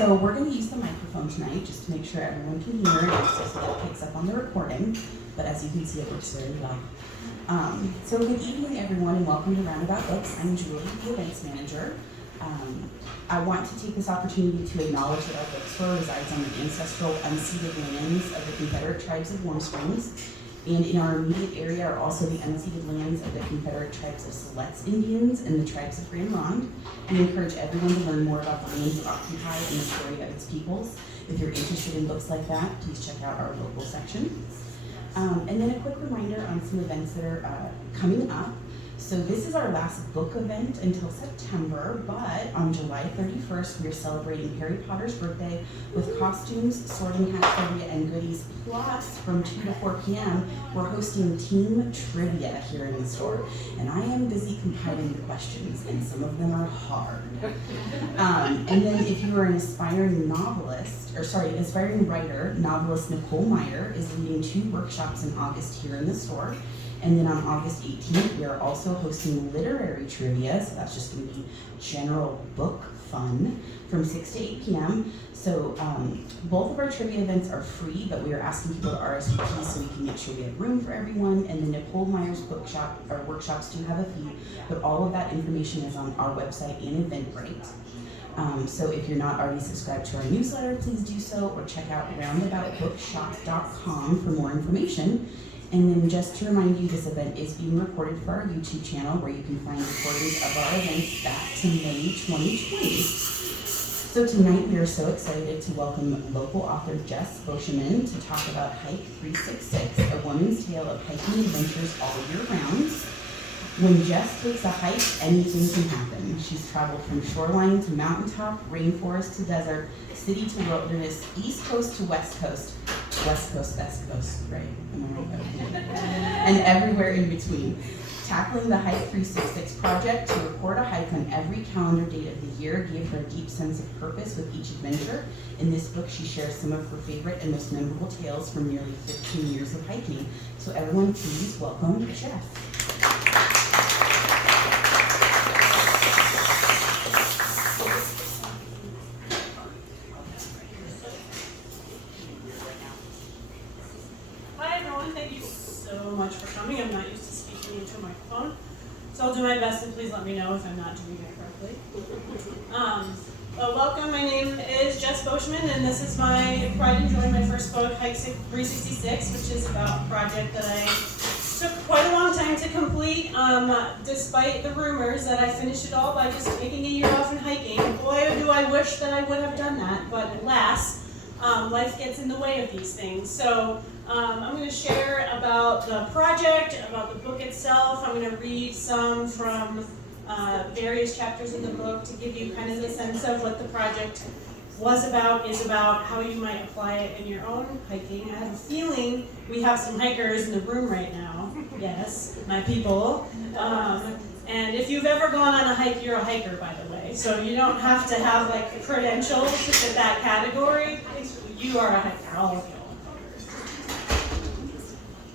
So we're going to use the microphone tonight just to make sure everyone can hear it, so that it picks up on the recording. But as you can see, it works very well. So good evening, everyone, and welcome to Roundabout Books. I'm Julie, the events manager. I want to take this opportunity to acknowledge that our bookstore resides on the ancestral unceded lands of the Confederate Tribes of Warm Springs, and in our immediate area are also the unceded lands of the Confederate Tribes of Siletz Indians and the Tribes of Grand Ronde. We encourage everyone to learn more about the land we occupy and the story of its peoples. If you're interested in books like that, please check out our local section. And then a quick reminder on some events that are coming up. So this is our last book event until September, but on July 31st, we are celebrating Harry Potter's birthday with costumes, sorting hat trivia, and goodies. Plus, from 2 to 4 p.m., we're hosting team trivia here in the store. And I am busy compiling the questions, and some of them are hard. And then if you are an aspiring writer, novelist Nicole Meyer is leading 2 workshops in August here in the store. And then on August 18th, we are also hosting literary trivia, so that's just going to be general book fun from 6 to 8 p.m. So both of our trivia events are free, but we are asking people to RSVP so we can make sure we have room for everyone. And then Nicole Meyer's workshops do have a fee, but all of that information is on our website and Eventbrite. So if you're not already subscribed to our newsletter, please do so, or check out roundaboutbookshop.com for more information. And then just to remind you, this event is being recorded for our YouTube channel, where you can find recordings of our events back to May 2020. So tonight we are so excited to welcome local author Jess Beauchemin to talk about Hike366, a woman's tale of hiking adventures all year round. When Jess takes a hike, anything can happen. She's traveled from shoreline to mountaintop, rainforest to desert, city to wilderness, east coast to west coast, best coast, right? Am I right? And everywhere in between. Tackling the Hike366 project to record a hike on every calendar date of the year gave her a deep sense of purpose with each adventure. In this book, she shares some of her favorite and most memorable tales from nearly 15 years of hiking. So everyone, please welcome Jess. So I'll do my best, and please let me know if I'm not doing it correctly. Welcome, my name is Jess Beauchemin, and this is my pride and joy, my first book, Hike366, which is about a project that I took quite a long time to complete, despite the rumors that I finished it all by just taking a year off and hiking. Boy, do I wish that I would have done that, but alas, life gets in the way of these things. So I'm going to share about the project, about the book itself. I'm going to read some from various chapters in the book to give you kind of the sense of what the project was about, is about, how you might apply it in your own hiking. I have a feeling we have some hikers in the room right now. Yes, my people. And if you've ever gone on a hike, you're a hiker, by the way. So you don't have to have like credentials to fit that category. You are a hiker, all of you.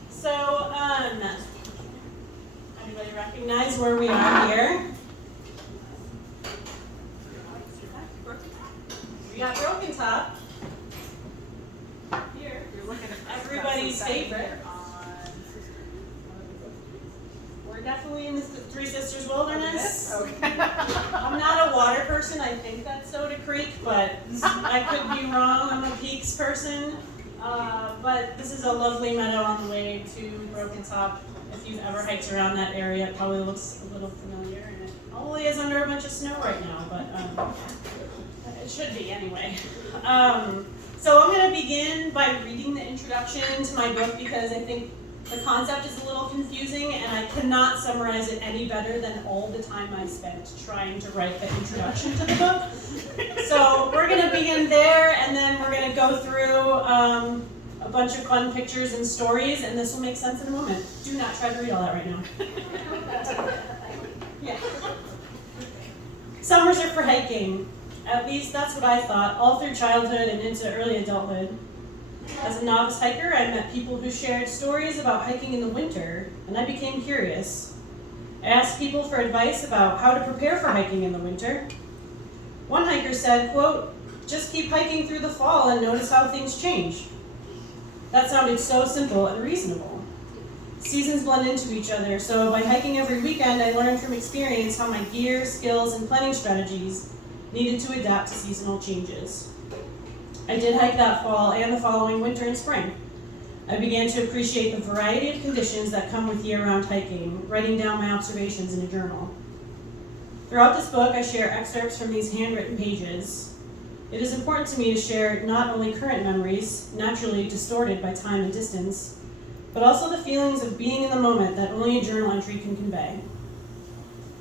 So, anybody recognize where we are here? We got Broken Top. Here, you're looking at everybody's favorite. We're definitely in the Three Sisters Wilderness. Okay. I'm not a water person. I think that's Soda Creek, but I could be wrong. I'm a peaks person. But this is a lovely meadow on the way to Broken Top. If you've ever hiked around that area, it probably looks a little familiar. And it probably is under a bunch of snow right now, but it should be anyway. So I'm going to begin by reading the introduction to my book, because I think the concept is a little confusing, and I cannot summarize it any better than all the time I spent trying to write the introduction to the book. So we're going to begin there, and then we're going to go through a bunch of fun pictures and stories, and this will make sense in a moment. Do not try to read all that right now. Yeah. Summers are for hiking. At least that's what I thought, all through childhood and into early adulthood. As a novice hiker, I met people who shared stories about hiking in the winter, and I became curious. I asked people for advice about how to prepare for hiking in the winter. One hiker said, quote, Just keep hiking through the fall and notice how things change. That sounded so simple and reasonable. Seasons blend into each other, so by hiking every weekend, I learned from experience how my gear, skills, and planning strategies needed to adapt to seasonal changes. I did hike that fall and the following winter and spring. I began to appreciate the variety of conditions that come with year-round hiking, writing down my observations in a journal. Throughout this book, I share excerpts from these handwritten pages. It is important to me to share not only current memories, naturally distorted by time and distance, but also the feelings of being in the moment that only a journal entry can convey.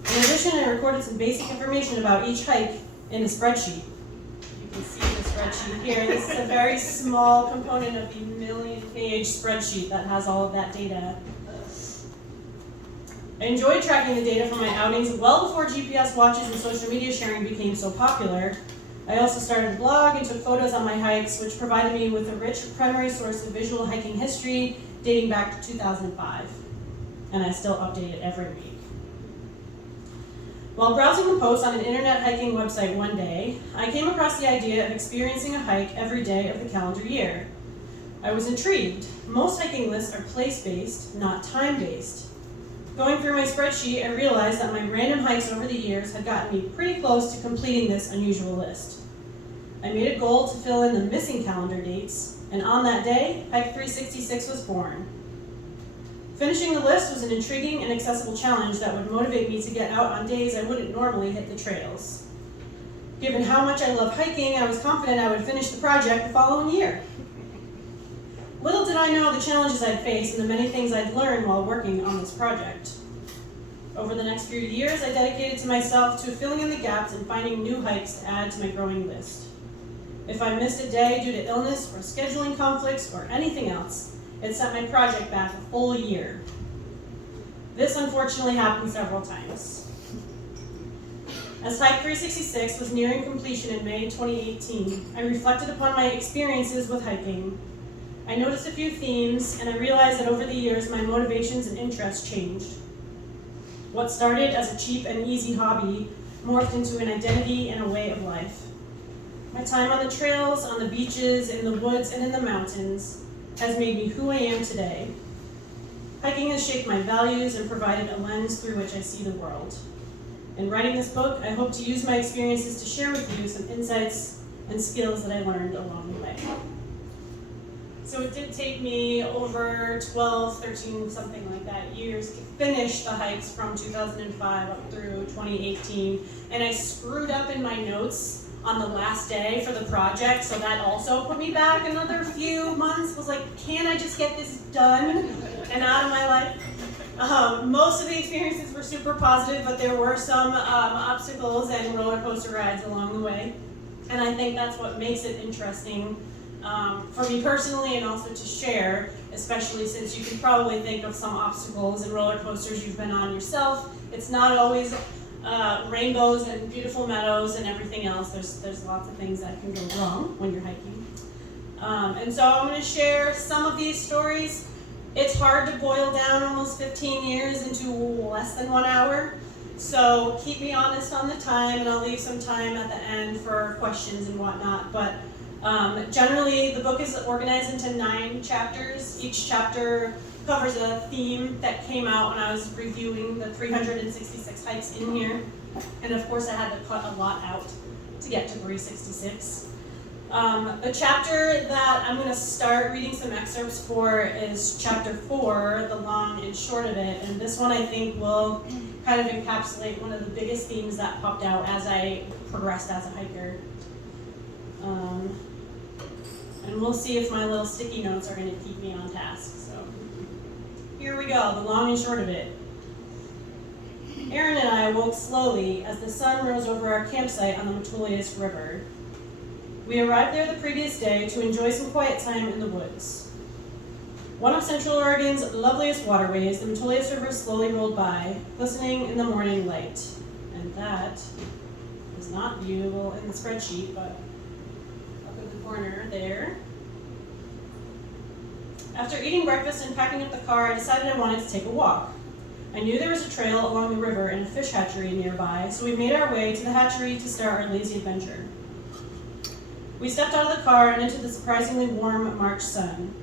In addition, I recorded some basic information about each hike in a spreadsheet. You can see the spreadsheet here. This is a very small component of the million-page spreadsheet that has all of that data. I enjoyed tracking the data from my outings well before GPS watches and social media sharing became so popular. I also started a blog and took photos on my hikes, which provided me with a rich primary source of visual hiking history dating back to 2005. And I still update it every week. While browsing the posts on an internet hiking website one day, I came across the idea of experiencing a hike every day of the calendar year. I was intrigued. Most hiking lists are place-based, not time-based. Going through my spreadsheet, I realized that my random hikes over the years had gotten me pretty close to completing this unusual list. I made a goal to fill in the missing calendar dates, and on that day, Hike366 was born. Finishing the list was an intriguing and accessible challenge that would motivate me to get out on days I wouldn't normally hit the trails. Given how much I love hiking, I was confident I would finish the project the following year. Little did I know the challenges I'd face and the many things I'd learn while working on this project. Over the next few years, I dedicated to myself to filling in the gaps and finding new hikes to add to my growing list. If I missed a day due to illness or scheduling conflicts or anything else, it set my project back a full year. This unfortunately happened several times. As Hike366 was nearing completion in May 2018, I reflected upon my experiences with hiking. I noticed a few themes, and I realized that over the years my motivations and interests changed. What started as a cheap and easy hobby morphed into an identity and a way of life. My time on the trails, on the beaches, in the woods, and in the mountains has made me who I am today. Hiking has shaped my values and provided a lens through which I see the world. In writing this book, I hope to use my experiences to share with you some insights and skills that I learned along the way. So it did take me over 12, 13, something like that, years to finish the hikes from 2005 up through 2018. And I screwed up in my notes on the last day for the project, so that also put me back another few months. Was like, can I just get this done and out of my life? Most of the experiences were super positive, but there were some obstacles and roller coaster rides along the way. And I think that's what makes it interesting for me personally and also to share, especially since you can probably think of some obstacles and roller coasters you've been on yourself. It's not always rainbows and beautiful meadows and everything else. There's lots of things that can go wrong when you're hiking. And so I'm going to share some of these stories. It's hard to boil down almost 15 years into less than 1 hour. So keep me honest on the time, and I'll leave some time at the end for questions and whatnot. But generally, the book is organized into 9 chapters. Each chapter covers a theme that came out when I was reviewing the 366 hikes in here. And of course, I had to cut a lot out to get to 366. The chapter that I'm going to start reading some excerpts for is chapter 4, the long and short of it. And this one I think will kind of encapsulate one of the biggest themes that popped out as I progressed as a hiker. And we'll see if my little sticky notes are going to keep me on task. So here we go, the long and short of it. Aaron and I awoke slowly as the sun rose over our campsite on the Metolius River. We arrived there the previous day to enjoy some quiet time in the woods. One of Central Oregon's loveliest waterways, the Metolius River slowly rolled by, glistening in the morning light. And that is not viewable in the spreadsheet, but up in the corner there. After eating breakfast and packing up the car, I decided I wanted to take a walk. I knew there was a trail along the river and a fish hatchery nearby, so we made our way to the hatchery to start our lazy adventure. We stepped out of the car and into the surprisingly warm March sun.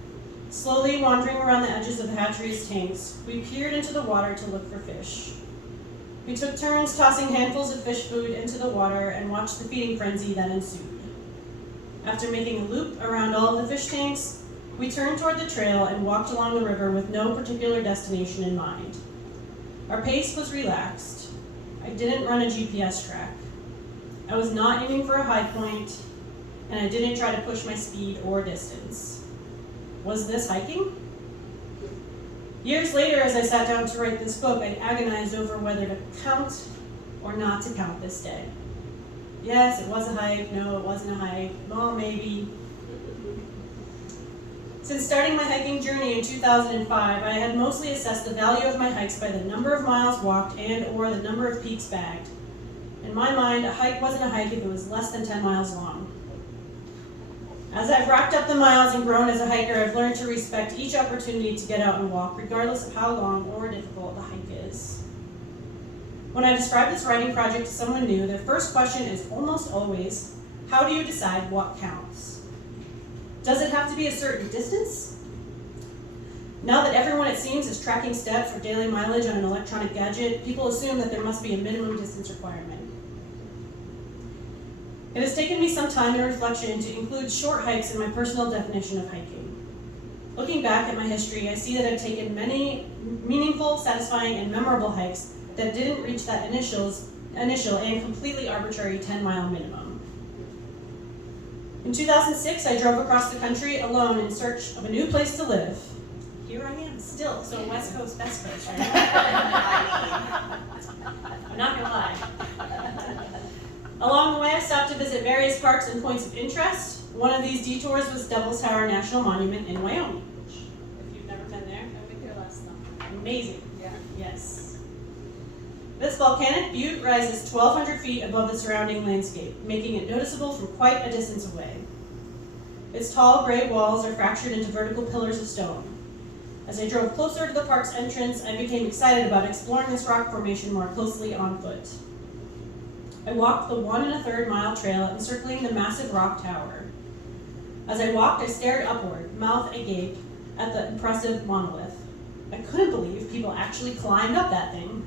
Slowly wandering around the edges of the hatchery's tanks, we peered into the water to look for fish. We took turns tossing handfuls of fish food into the water and watched the feeding frenzy that ensued. After making a loop around all of the fish tanks, we turned toward the trail and walked along the river with no particular destination in mind. Our pace was relaxed. I didn't run a GPS track. I was not aiming for a high point, and I didn't try to push my speed or distance. Was this hiking? Years later, as I sat down to write this book, I agonized over whether to count or not to count this day. Yes, it was a hike. No, it wasn't a hike. Well, maybe. Since starting my hiking journey in 2005, I had mostly assessed the value of my hikes by the number of miles walked and/or the number of peaks bagged. In my mind, a hike wasn't a hike if it was less than 10 miles long. As I've racked up the miles and grown as a hiker, I've learned to respect each opportunity to get out and walk, regardless of how long or difficult the hike is. When I describe this writing project to someone new, their first question is almost always, how do you decide what counts? Does it have to be a certain distance? Now that everyone, it seems, is tracking steps or daily mileage on an electronic gadget, people assume that there must be a minimum distance requirement. It has taken me some time and reflection to include short hikes in my personal definition of hiking. Looking back at my history, I see that I've taken many meaningful, satisfying, and memorable hikes that didn't reach that initial and completely arbitrary 10-mile minimum. In 2006, I drove across the country alone in search of a new place to live. Here I am still, so West Coast, Best Coast, right? I'm not gonna lie. Along the way, I stopped to visit various parks and points of interest. One of these detours was Devil's Tower National Monument in Wyoming. If you've never been there, I've been here last summer. amazing. Yeah. Yes. This volcanic butte rises 1,200 feet above the surrounding landscape, making it noticeable from quite a distance away. Its tall gray walls are fractured into vertical pillars of stone. As I drove closer to the park's entrance, I became excited about exploring this rock formation more closely on foot. I walked the 1 1/3 mile trail encircling the massive rock tower. As I walked, I stared upward, mouth agape, at the impressive monolith. I couldn't believe people actually climbed up that thing.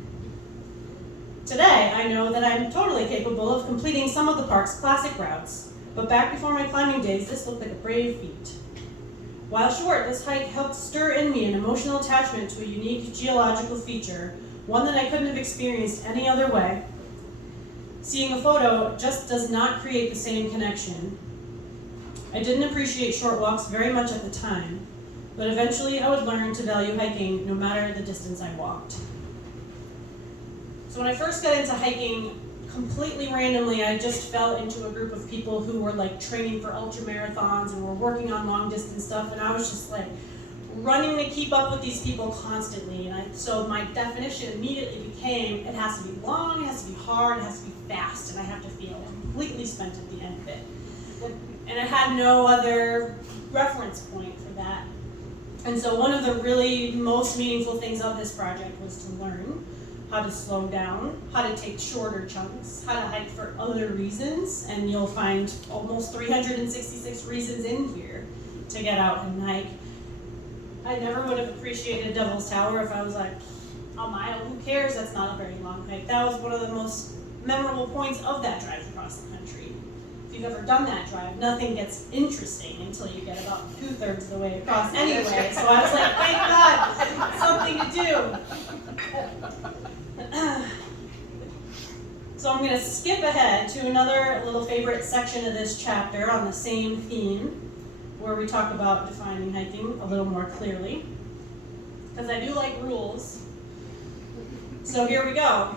Today, I know that I'm totally capable of completing some of the park's classic routes, but back before my climbing days, this looked like a brave feat. While short, this hike helped stir in me an emotional attachment to a unique geological feature, one that I couldn't have experienced any other way. Seeing a photo just does not create the same connection. I didn't appreciate short walks very much at the time, but eventually I would learn to value hiking no matter the distance I walked. So when I first got into hiking, completely randomly, I just fell into a group of people who were like training for ultra marathons and were working on long distance stuff, and I was just like running to keep up with these people constantly. And so my definition immediately became, it has to be long, it has to be hard, it has to be fast, and I have to feel completely spent at the end of it. And I had no other reference point for that. And so one of the really most meaningful things of this project was to learn how to slow down, how to take shorter chunks, how to hike for other reasons, and you'll find almost 366 reasons in here to get out and hike. I never would have appreciated Devil's Tower if I was like, a mile, who cares, that's not a very long hike. That was one of the most memorable points of that drive across the country. If you've ever done that drive, nothing gets interesting until you get about 2/3 of the way across anyway, so I was like, thank God, something to do. So I'm going to skip ahead to another little favorite section of this chapter on the same theme, where we talk about defining hiking a little more clearly, because I do like rules. So here we go.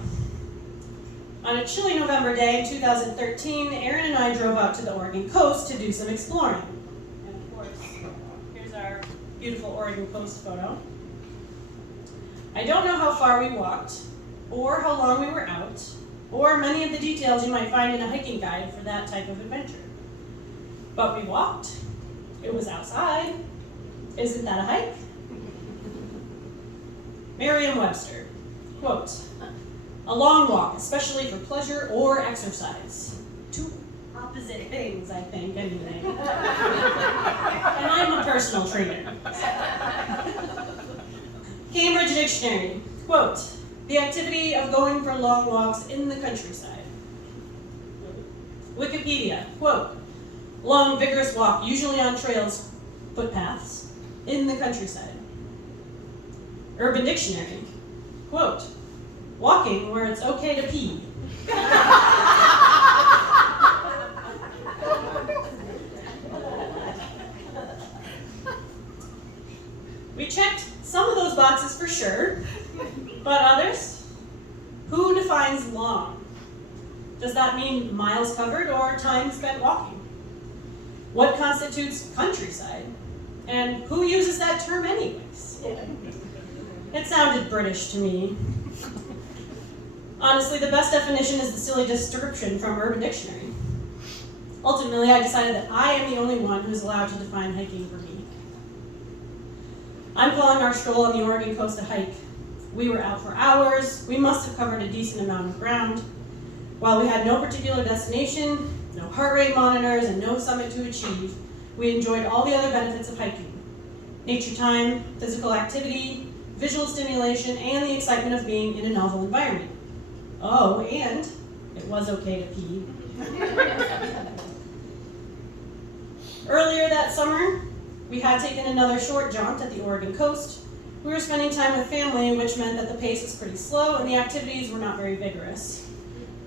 On a chilly November day in 2013, Erin and I drove out to the Oregon coast to do some exploring. And of course, here's our beautiful Oregon coast photo. I don't know how far we walked, or how long we were out, or many of the details you might find in a hiking guide for that type of adventure. But we walked. It was outside. Isn't that a hike? Merriam-Webster, quote, a long walk, especially for pleasure or exercise. Two opposite things, I think, anyway. And I'm a personal trainer. Cambridge Dictionary, quote, the activity of going for long walks in the countryside. Wikipedia, quote, long, vigorous walk, usually on trails, footpaths, in the countryside. Urban Dictionary, quote, walking where it's okay to pee. We checked some of those boxes for sure, but others? Who defines long? Does that mean miles covered or time spent walking? What constitutes countryside? And who uses that term anyways? It sounded British to me. Honestly, the best definition is the silly description from Urban Dictionary. Ultimately, I decided that I am the only one who is allowed to define hiking for me. I'm calling our stroll on the Oregon coast a hike. We were out for hours. We must have covered a decent amount of ground. While we had no particular destination, no heart rate monitors, and no summit to achieve, we enjoyed all the other benefits of hiking. Nature time, physical activity, visual stimulation, and the excitement of being in a novel environment. Oh, and it was okay to pee. Earlier that summer, we had taken another short jaunt at the Oregon coast. We were spending time with family, which meant that the pace was pretty slow and the activities were not very vigorous.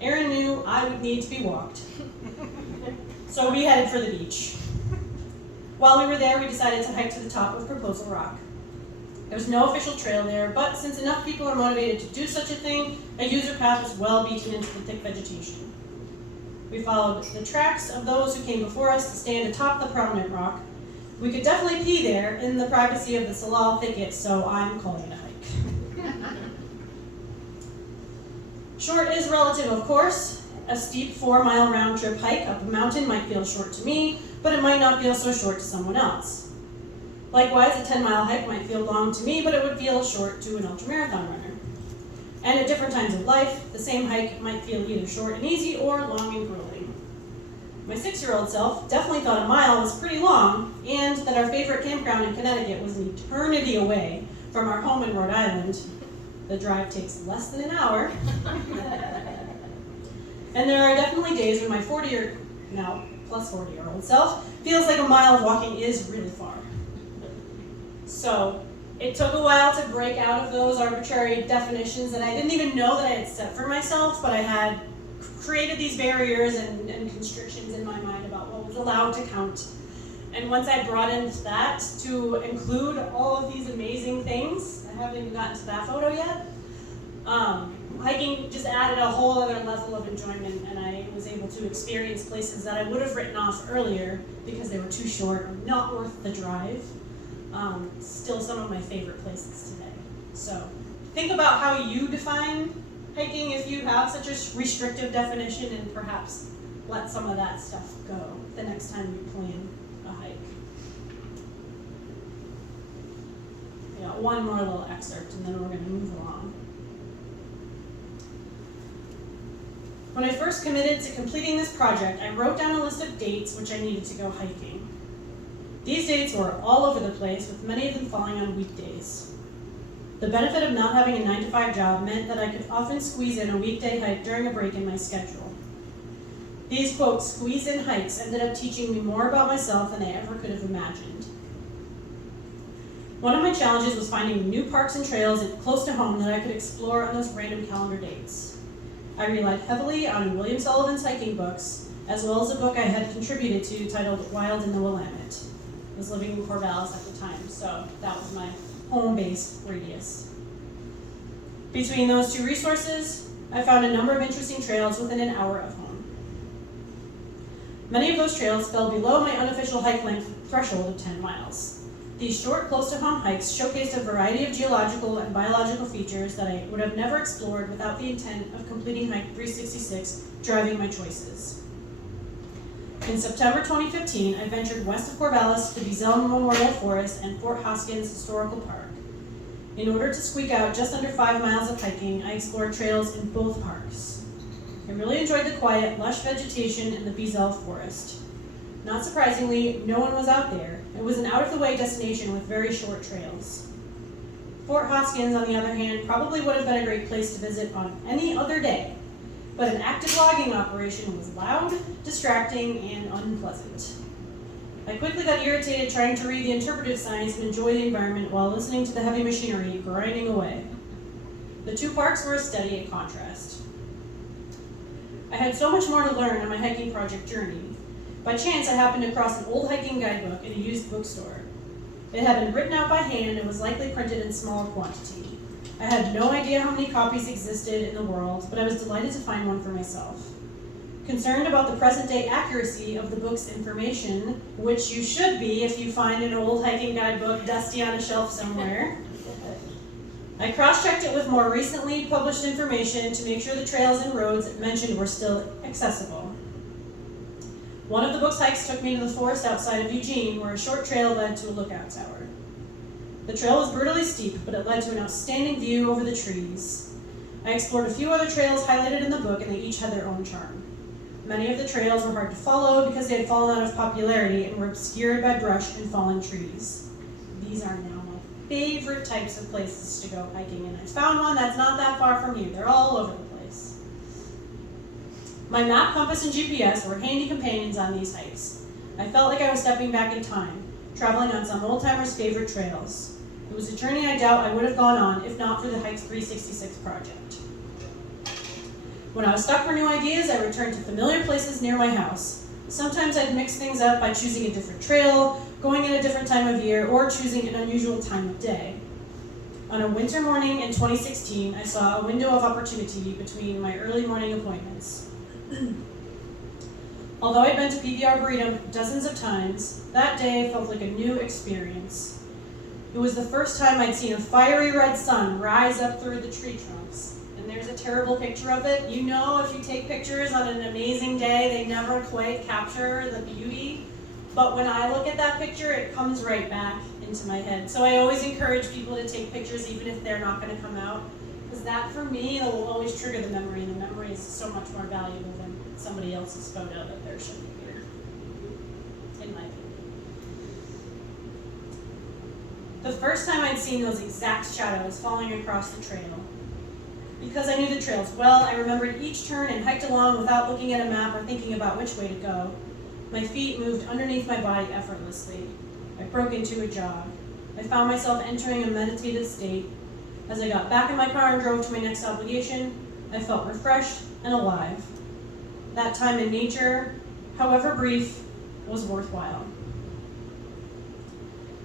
Aaron knew I would need to be walked, so we headed for the beach. While we were there, we decided to hike to the top of Proposal Rock. There's no official trail there, but since enough people are motivated to do such a thing, a user path is well beaten into the thick vegetation. We followed the tracks of those who came before us to stand atop the prominent rock. We could definitely pee there in the privacy of the salal thicket, so I'm calling it a hike. Short is relative, of course. A steep 4-mile round-trip hike up a mountain might feel short to me, but it might not feel so short to someone else. Likewise, a 10-mile hike might feel long to me, but it would feel short to an ultramarathon runner. And at different times of life, the same hike might feel either short and easy or long and grueling. My 6-year-old self definitely thought a mile was pretty long, and that our favorite campground in Connecticut was an eternity away from our home in Rhode Island. The drive takes less than an hour. And there are definitely days when my 40-year-old self feels like a mile of walking is really far. So it took a while to break out of those arbitrary definitions that I didn't even know that I had set for myself, but I had created these barriers and constrictions in my mind about what was allowed to count. And once I broadened that to include all of these amazing things, I haven't even gotten to that photo yet, hiking just added a whole other level of enjoyment, and I was able to experience places that I would have written off earlier because they were too short or not worth the drive. Still some of my favorite places today. So think about how you define hiking if you have such a restrictive definition, and perhaps let some of that stuff go the next time you plan a hike. I got one more little excerpt and then we're going to move along. When I first committed to completing this project, I wrote down a list of dates which I needed to go hiking. These dates were all over the place, with many of them falling on weekdays. The benefit of not having a 9-to-5 job meant that I could often squeeze in a weekday hike during a break in my schedule. These, quote, squeeze-in hikes ended up teaching me more about myself than I ever could have imagined. One of my challenges was finding new parks and trails close to home that I could explore on those random calendar dates. I relied heavily on William Sullivan's hiking books, as well as a book I had contributed to titled Wild in the Willamette. I was living in Corvallis at the time, so that was my home-based radius. Between those two resources, I found a number of interesting trails within an hour of home. Many of those trails fell below my unofficial hike length threshold of 10 miles. These short, close-to-home hikes showcased a variety of geological and biological features that I would have never explored without the intent of completing Hike366 driving my choices. In September 2015, I ventured west of Corvallis to the Zell Memorial Forest and Fort Hoskins Historical Park. In order to squeak out just under 5 miles of hiking, I explored trails in both parks. I really enjoyed the quiet, lush vegetation in the Beazell forest. Not surprisingly, no one was out there. It was an out-of-the-way destination with very short trails. Fort Hoskins, on the other hand, probably would have been a great place to visit on any other day, but an active logging operation was loud, distracting, and unpleasant. I quickly got irritated trying to read the interpretive signs and enjoy the environment while listening to the heavy machinery grinding away. The two parks were a steady contrast. I had so much more to learn on my hiking project journey. By chance, I happened across an old hiking guidebook in a used bookstore. It had been written out by hand and was likely printed in small quantity. I had no idea how many copies existed in the world, but I was delighted to find one for myself. Concerned about the present-day accuracy of the book's information, which you should be if you find an old hiking guidebook dusty on a shelf somewhere, I cross-checked it with more recently published information to make sure the trails and roads it mentioned were still accessible. One of the book's hikes took me to the forest outside of Eugene, where a short trail led to a lookout tower. The trail was brutally steep, but it led to an outstanding view over the trees. I explored a few other trails highlighted in the book, and they each had their own charm. Many of the trails were hard to follow because they had fallen out of popularity and were obscured by brush and fallen trees. These are now my favorite types of places to go hiking, and I found one that's not that far from you. They're all over the place. My map, compass, and GPS were handy companions on these hikes. I felt like I was stepping back in time, traveling on some old-timers' favorite trails. It was a journey I doubt I would have gone on if not for the Hike366 project. When I was stuck for new ideas, I returned to familiar places near my house. Sometimes I'd mix things up by choosing a different trail, going at a different time of year, or choosing an unusual time of day. On a winter morning in 2016, I saw a window of opportunity between my early morning appointments. Although I'd been to PV Arboretum dozens of times, that day felt like a new experience. It was the first time I'd seen a fiery red sun rise up through the tree trunks. And there's a terrible picture of it. You know, if you take pictures on an amazing day, they never quite capture the beauty. But when I look at that picture, it comes right back into my head. So I always encourage people to take pictures even if they're not going to come out. Because that, for me, will always trigger the memory. And the memory is so much more valuable than somebody else's photo that they're showing here, in my opinion. The first time I'd seen those exact shadows falling across the trail. Because I knew the trails well, I remembered each turn and hiked along without looking at a map or thinking about which way to go. My feet moved underneath my body effortlessly. I broke into a jog. I found myself entering a meditative state. As I got back in my car and drove to my next obligation, I felt refreshed and alive. That time in nature, however brief, was worthwhile.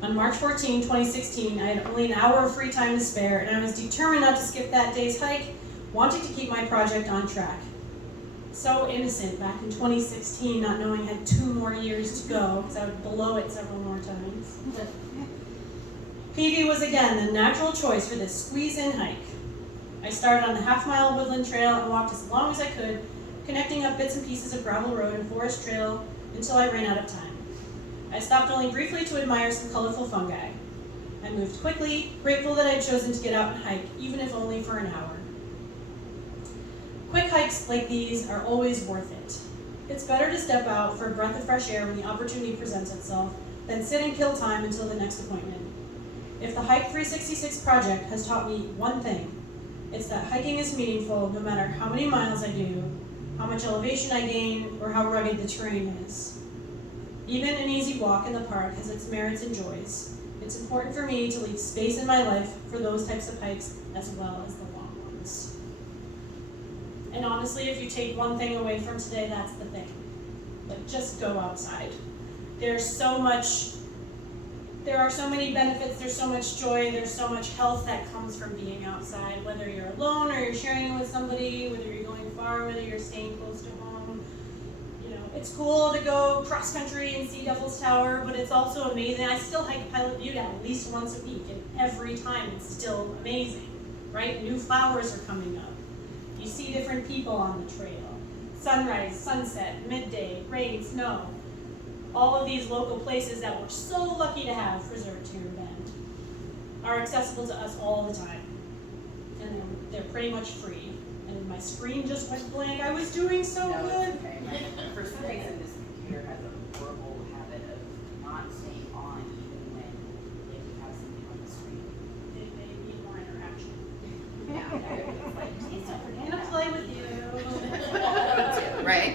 On March 14, 2016, I had only an hour of free time to spare, and I was determined not to skip that day's hike, wanting to keep my project on track. So innocent back in 2016, not knowing I had 2 more years to go, because I would blow it several more times. PV was again the natural choice for this squeeze-in hike. I started on the half-mile woodland trail and walked as long as I could, connecting up bits and pieces of gravel road and forest trail until I ran out of time. I stopped only briefly to admire some colorful fungi. I moved quickly, grateful that I'd chosen to get out and hike, even if only for an hour. Quick hikes like these are always worth it. It's better to step out for a breath of fresh air when the opportunity presents itself than sit and kill time until the next appointment. If the Hike366 project has taught me one thing, it's that hiking is meaningful no matter how many miles I do, how much elevation I gain, or how rugged the terrain is. Even an easy walk in the park has its merits and joys. It's important for me to leave space in my life for those types of hikes as well as the long ones. And honestly, if you take one thing away from today, that's the thing. Like, just go outside. There are so many benefits, there's so much joy, there's so much health that comes from being outside, whether you're alone or you're sharing it with somebody, whether you're going far, whether you're staying close to home. It's cool to go cross-country and see Devil's Tower, but it's also amazing. I still hike Pilot Butte at least once a week, and every time it's still amazing, right? New flowers are coming up. You see different people on the trail. Sunrise, sunset, midday, rain, snow. All of these local places that we're so lucky to have preserved here in Bend are accessible to us all the time. And they're pretty much free. And and my screen just went blank. I was doing so No, good. it's okay. For some reason, this computer has a horrible habit of not staying on even when you have something on the screen. They need more interaction. Yeah, it's like, please don't forget I'm gonna that. play with you. Right?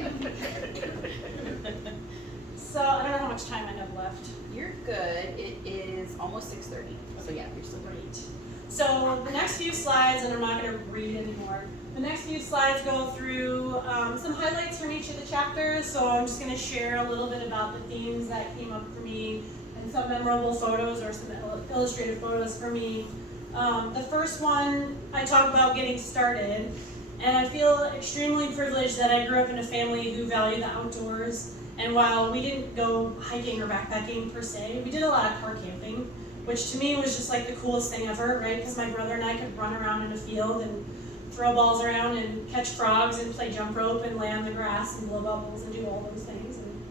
So I don't know how much time I have left. You're good. It is almost 6:30. So yeah, you're still great. Great. So the next few slides, and I'm not going to read anymore, the next few slides go through some highlights from each of the chapters. So I'm just going to share a little bit about the themes that came up for me and some memorable photos or some illustrative photos for me. The first one, I talk about getting started. And I feel extremely privileged that I grew up in a family who valued the outdoors. And while we didn't go hiking or backpacking per se, we did a lot of car camping, which to me was just like the coolest thing ever, right? Because my brother and I could run around in a field and throw balls around and catch frogs and play jump rope and lay on the grass and blow bubbles and do all those things. And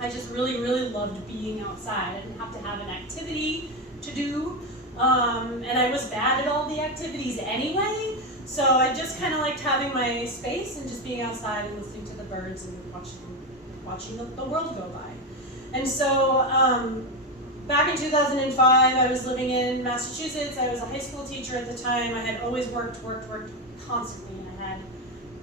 I just really, really loved being outside. I didn't have to have an activity to do. And I was bad at all the activities anyway. So I just kind of liked having my space and just being outside and listening to the birds and watching the world go by. And so back in 2005, I was living in Massachusetts. I was a high school teacher at the time. I had always worked constantly, and I had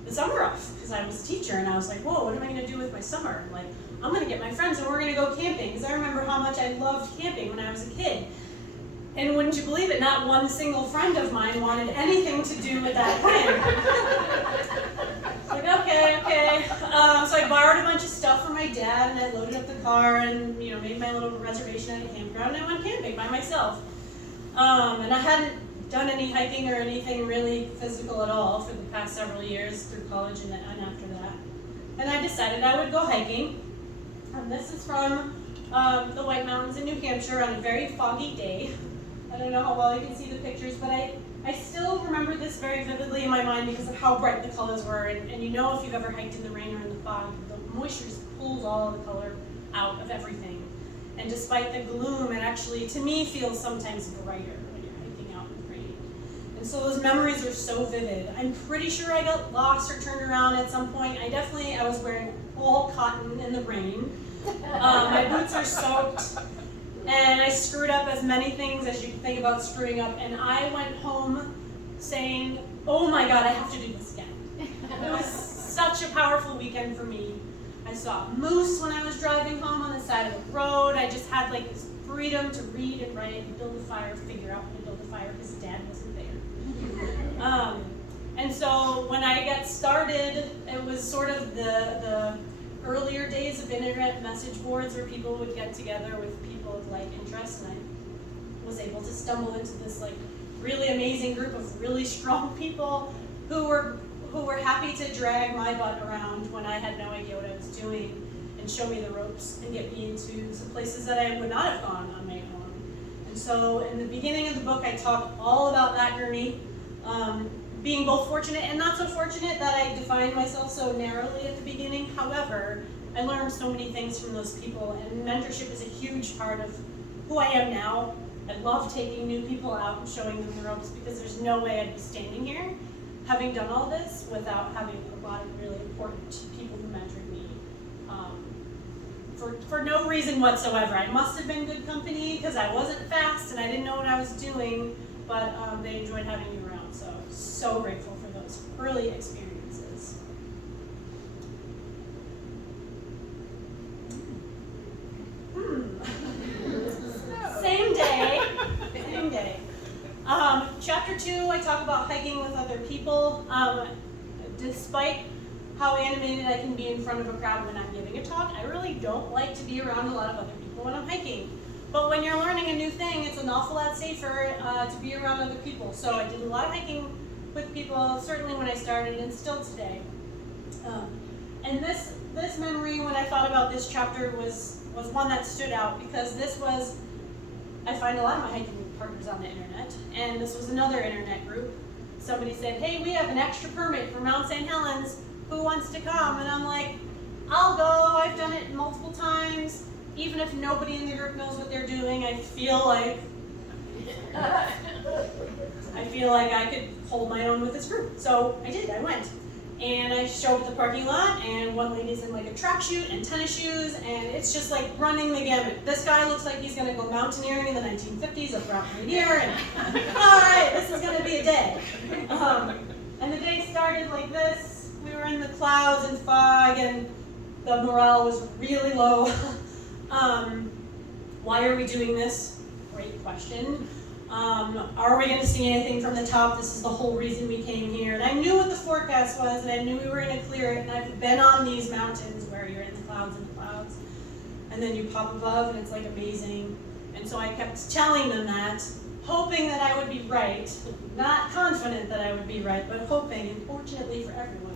the summer off because I was a teacher. And I was like, whoa, what am I going to do with my summer? Like, I'm going to get my friends and we're going to go camping, because I remember how much I loved camping when I was a kid. And wouldn't you believe it, not one single friend of mine wanted anything to do with that plan. It's like, okay. So I borrowed a bunch of stuff from my dad, and I loaded up the car and made my little reservation at a campground, and I went camping by myself. And I hadn't done any hiking or anything really physical at all for the past several years through college and after that. And I decided I would go hiking. And this is from the White Mountains in New Hampshire on a very foggy day. I don't know how well you can see the pictures, but I still remember this very vividly in my mind because of how bright the colors were. And if you've ever hiked in the rain or in the fog, the moisture just pulls all the color out of everything. And despite the gloom, it actually, to me, feels sometimes brighter when you're hiking out in the rain. And so those memories are so vivid. I'm pretty sure I got lost or turned around at some point. I was wearing all cotton in the rain. My boots are soaked. And I screwed up as many things as you can think about screwing up. And I went home saying, oh my God, I have to do this again. It was such a powerful weekend for me. I saw moose when I was driving home on the side of the road. I just had like this freedom to read and write and build a fire, figure out how to build a fire because Dad wasn't there. And so when I got started, it was sort of the earlier days of internet message boards where people would get together with people of like interests, and I was able to stumble into this like really amazing group of really strong people who were happy to drag my butt around when I had no idea what I was doing and show me the ropes and get me into some places that I would not have gone on my own. And so in the beginning of the book, I talk all about that journey, being both fortunate and not so fortunate that I defined myself so narrowly at the beginning. However, I learned so many things from those people, and mentorship is a huge part of who I am now. I love taking new people out and showing them the ropes because there's no way I'd be standing here having done all this without having a lot of really important people who mentored me for no reason whatsoever. I must have been good company because I wasn't fast and I didn't know what I was doing, but they enjoyed having me around. So grateful for those early experiences. Same day. Chapter 2, I talk about hiking with other people. Despite how animated I can be in front of a crowd when I'm giving a talk, I really don't like to be around a lot of other people when I'm hiking. But when you're learning a new thing, it's an awful lot safer to be around other people. So I did a lot of hiking with people, certainly when I started and still today. And this memory, when I thought about this chapter, was one that stood out because I find a lot of my hiking partners on the internet, and this was another internet group. Somebody said, hey, we have an extra permit for Mount St. Helens. Who wants to come? And I'm like, I'll go. I've done it multiple times. Even if nobody in the group knows what they're doing, I feel like I could hold my own with this group. So I did, I went. And I show up at the parking lot, and one lady's in like a tracksuit and tennis shoes, and it's just like running the gamut. This guy looks like he's gonna go mountaineering in the 1950s up Mount Rainier, and all right, this is gonna be a day. And the day started like this. We were in the clouds and fog, and the morale was really low. Why are we doing this? Great question. Are we going to see anything from the top? This is the whole reason we came here. And I knew what the forecast was, and I knew we were going to clear it. And I've been on these mountains where you're in the clouds, and then you pop above, and it's like amazing. And so I kept telling them that, hoping that I would be right. Not confident that I would be right, but hoping, and fortunately for everyone.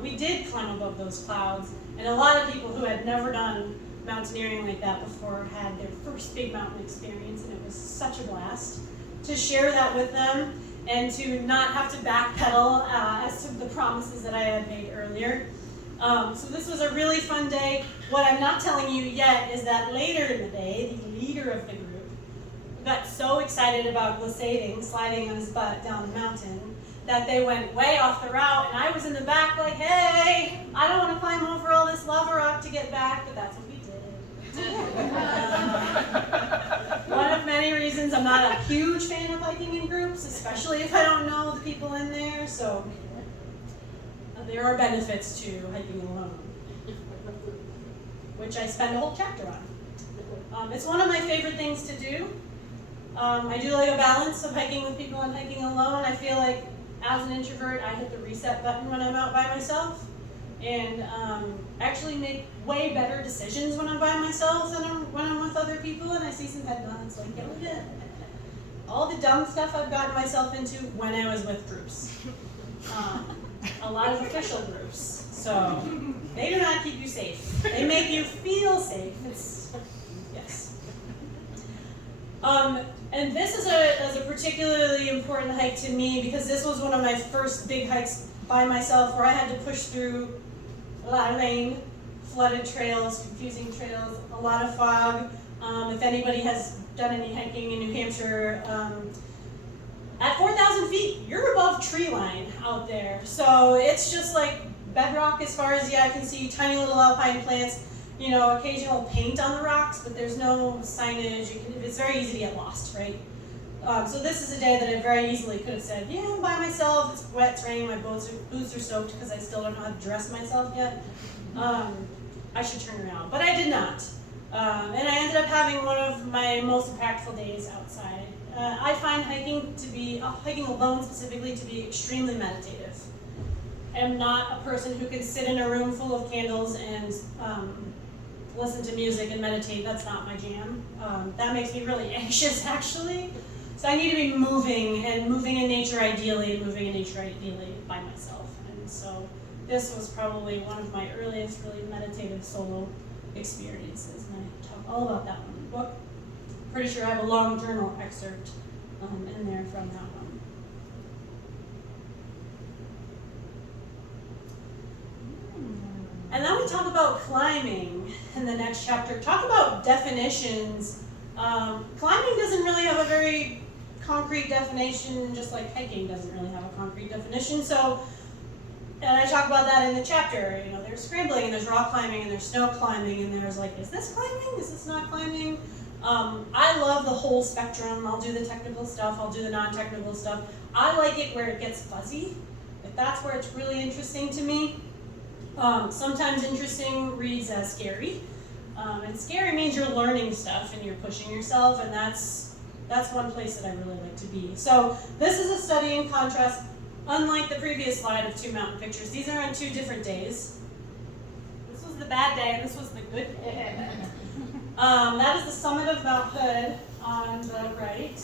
We did climb above those clouds, and a lot of people who had never done mountaineering like that before had their first big mountain experience, and it was such a blast to share that with them and to not have to backpedal as to the promises that I had made earlier. So this was a really fun day. What I'm not telling you yet is that later in the day, the leader of the group got so excited about sliding on his butt down the mountain, that they went way off the route, and I was in the back like, hey, I don't want to climb over all this lava rock to get back, but that's what we did. One of many reasons I'm not a huge fan of hiking in groups, especially if I don't know the people in there, so there are benefits to hiking alone, which I spend a whole chapter on. It's one of my favorite things to do. I do like a balance of hiking with people and hiking alone. I feel like as an introvert, I hit the reset button when I'm out by myself, and actually make way better decisions when I'm by myself than when I'm with other people, and I see some head nods like, yeah, we did. All the dumb stuff I've gotten myself into when I was with groups. A lot of official groups, so they do not keep you safe. They make you feel safe. Yes. And this is a particularly important hike to me because this was one of my first big hikes by myself where I had to push through a lot of rain, flooded trails, confusing trails, a lot of fog. If anybody has done any hiking in New Hampshire, at 4,000 feet, you're above tree line out there. So it's just like bedrock as far as the eye can see, tiny little alpine plants, occasional paint on the rocks, but there's no signage. It's very easy to get lost, right? So this is a day that I very easily could have said, yeah, I'm by myself, it's wet, it's raining, my boots are soaked because I still don't know how to dress myself yet. I should turn around, but I did not. And I ended up having one of my most impactful days outside. I find hiking alone specifically, to be extremely meditative. I'm not a person who can sit in a room full of candles and listen to music and meditate. That's not my jam. That makes me really anxious, actually. So I need to be moving in nature ideally, by myself. And so this was probably one of my earliest really meditative solo experiences, and I talk all about that one in the book. Pretty sure I have a long journal excerpt in there from that one. And then we talk about climbing in the next chapter. Talk about definitions. Climbing doesn't really have a very concrete definition, just like hiking doesn't really have a concrete definition. So, and I talk about that in the chapter. There's scrambling, and there's rock climbing, and there's snow climbing, and there's like, is this climbing? Is this not climbing? I love the whole spectrum. I'll do the technical stuff, I'll do the non-technical stuff. I like it where it gets fuzzy. If that's where it's really interesting to me. Sometimes interesting reads as scary. And scary means you're learning stuff and you're pushing yourself, and that's one place that I really like to be. So this is a study in contrast. Unlike the previous slide of two mountain pictures, these are on 2 different days. This was the bad day, and this was the good day. That is the summit of Mount Hood on the right,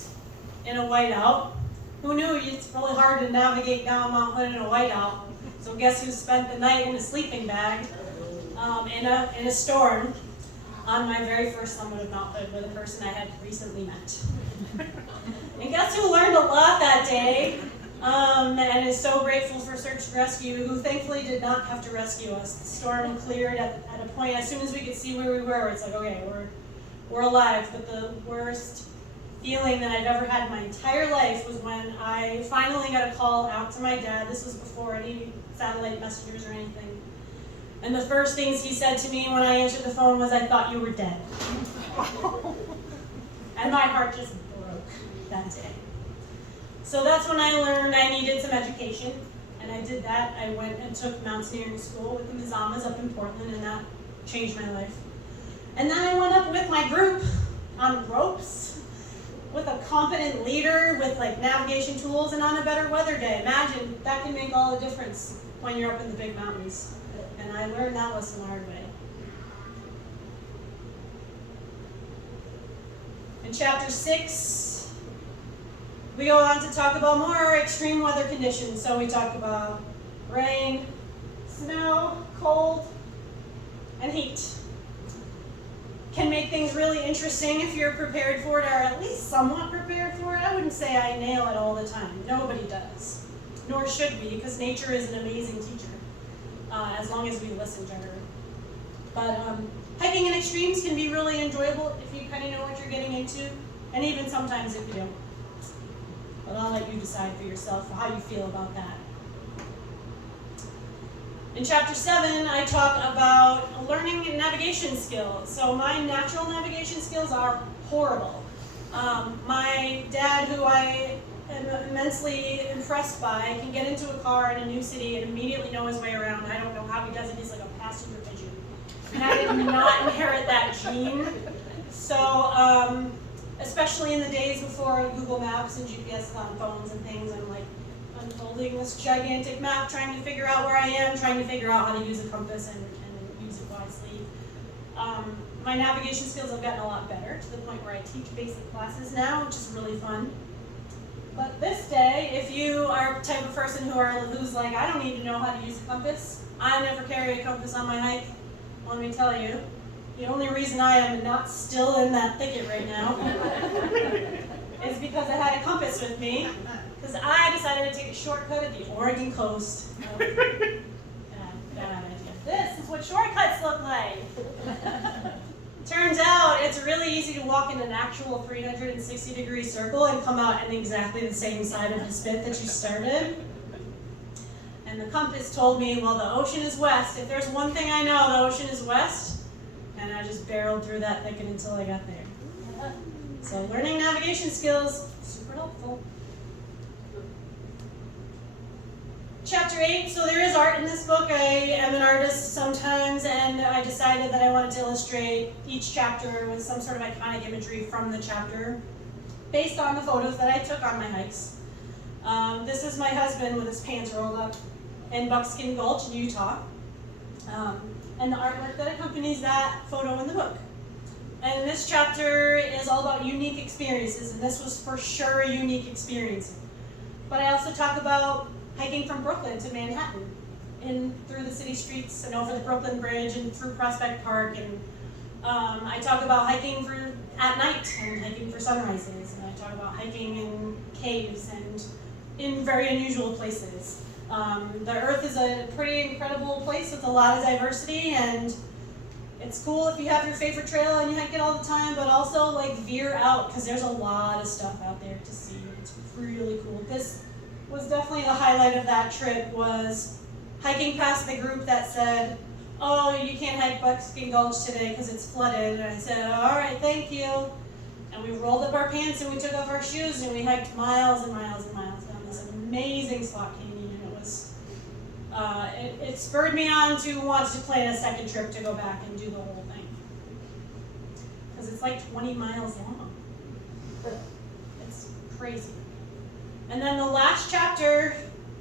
in a whiteout. Who knew it's really hard to navigate down Mount Hood in a whiteout? So guess who spent the night in a sleeping bag in a storm on my very first summit of Mount Hood with a person I had recently met. And guess who learned a lot that day? And is so grateful for search and rescue, who thankfully did not have to rescue us. The storm cleared at a point as soon as we could see where we were. It's like, okay, we're alive, but the worst feeling that I've ever had in my entire life was when I finally got a call out to my dad. This was before any satellite messengers or anything. And the first things he said to me when I answered the phone was, "I thought you were dead." And my heart just broke that day. So that's when I learned I needed some education. And I did that. I went and took mountaineering school with the Mizamas up in Portland, and that changed my life. And then I went up with my group on ropes, with a competent leader, with like navigation tools, and on a better weather day. Imagine, that can make all the difference when you're up in the big mountains. And I learned that lesson the hard way. In chapter 6, we go on to talk about more extreme weather conditions. So we talk about rain, snow, cold, and heat. Can make things really interesting if you're prepared for it, or at least somewhat prepared for it. I wouldn't say I nail it all the time. Nobody does, nor should we, because nature is an amazing teacher, as long as we listen to her. But hiking in extremes can be really enjoyable if you kind of know what you're getting into, and even sometimes if you don't. But I'll let you decide for yourself how you feel about that. In chapter 7, I talk about learning navigation skills. So my natural navigation skills are horrible. My dad, who I am immensely impressed by, can get into a car in a new city and immediately know his way around. I don't know how he does it. He's like a passenger pigeon. And I did not inherit that gene. So, especially in the days before Google Maps and GPS on phones and things, I'm like unfolding this gigantic map, trying to figure out where I am, trying to figure out how to use a compass and use it wisely. My navigation skills have gotten a lot better, to the point where I teach basic classes now, which is really fun. But this day, if you are the type of person who's like, I don't need to know how to use a compass, I never carry a compass on my hike, let me tell you. The only reason I am not still in that thicket right now is because I had a compass with me, because I decided to take a shortcut at the Oregon coast. Bad idea. This is what shortcuts look like. Turns out it's really easy to walk in an actual 360-degree circle and come out on exactly the same side of the spit that you started. And the compass told me, well, the ocean is west. If there's one thing I know, the ocean is west. And I just barreled through that thicket until I got there. So learning navigation skills, super helpful. Chapter 8, so there is art in this book. I am an artist sometimes, and I decided that I wanted to illustrate each chapter with some sort of iconic imagery from the chapter, based on the photos that I took on my hikes. This is my husband with his pants rolled up in Buckskin Gulch in Utah. And the artwork that accompanies that photo in the book. And this chapter is all about unique experiences, and this was for sure a unique experience. But I also talk about hiking from Brooklyn to Manhattan, in through the city streets and over the Brooklyn Bridge and through Prospect Park. And I talk about hiking at night and hiking for sunrises, and I talk about hiking in caves and in very unusual places. The Earth is a pretty incredible place with a lot of diversity, and it's cool if you have your favorite trail and you hike it all the time, but also like veer out, because there's a lot of stuff out there to see. It's really cool. This was definitely the highlight of that trip, was hiking past the group that said, oh, you can't hike Buckskin Gulch today because it's flooded. And I said, all right, thank you. And we rolled up our pants and we took off our shoes and we hiked miles and miles and miles down this amazing slot canyon. It spurred me on to want to plan a second trip to go back and do the whole thing. Because it's like 20 miles long. It's crazy. And then the last chapter,